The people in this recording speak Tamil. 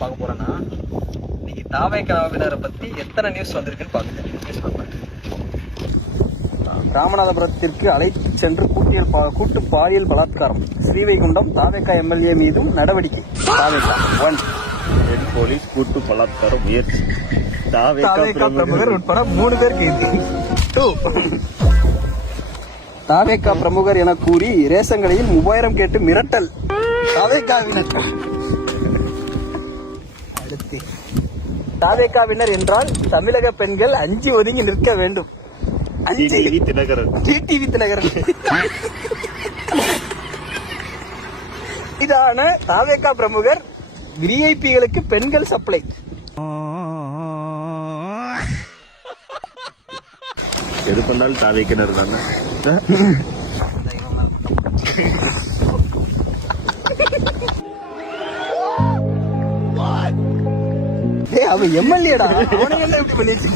பார்க்க போறேன்னா இன்னைக்கு தாவேக்காவினரை பத்தி எத்தனை நியூஸ் வந்திருக்குன்னு பாக்குறேன். ராமநாதபுரத்திற்கு அழைத்து சென்று கூட்டு பாலியல் பலாத்காரம். ஸ்ரீவைகுண்டம் தாவேக்கா எம்எல்ஏ மீதும் நடவடிக்கை. தாவேக்கா 1 போலீஸ் கூட்டு பலாத்கார முயற்சி. தாவேக்கா பிரமுகர் உட்பட 3 பேர் கைது. 2 தாவேக்கா பிரமுகர் என கூறி ரேஷன் கடையில் 3000 கேட்டு மிரட்டல். தாவேக்காவினர். அடுத்து தாவேக்காவினர் என்றால் தமிழக பெண்கள் அஞ்சி ஒதுங்கி நிற்க வேண்டும். டிடிவி தினகரன். இதான தாவேக்கா பிரமுகர் விஐபிகளுக்கு பெண்கள் சப்ளை. எது பண்ணாலும் தாவேக்கினர் தானே. அவன் எம்எல்ஏடா, அவனுங்க எப்படி பண்ணிட்டு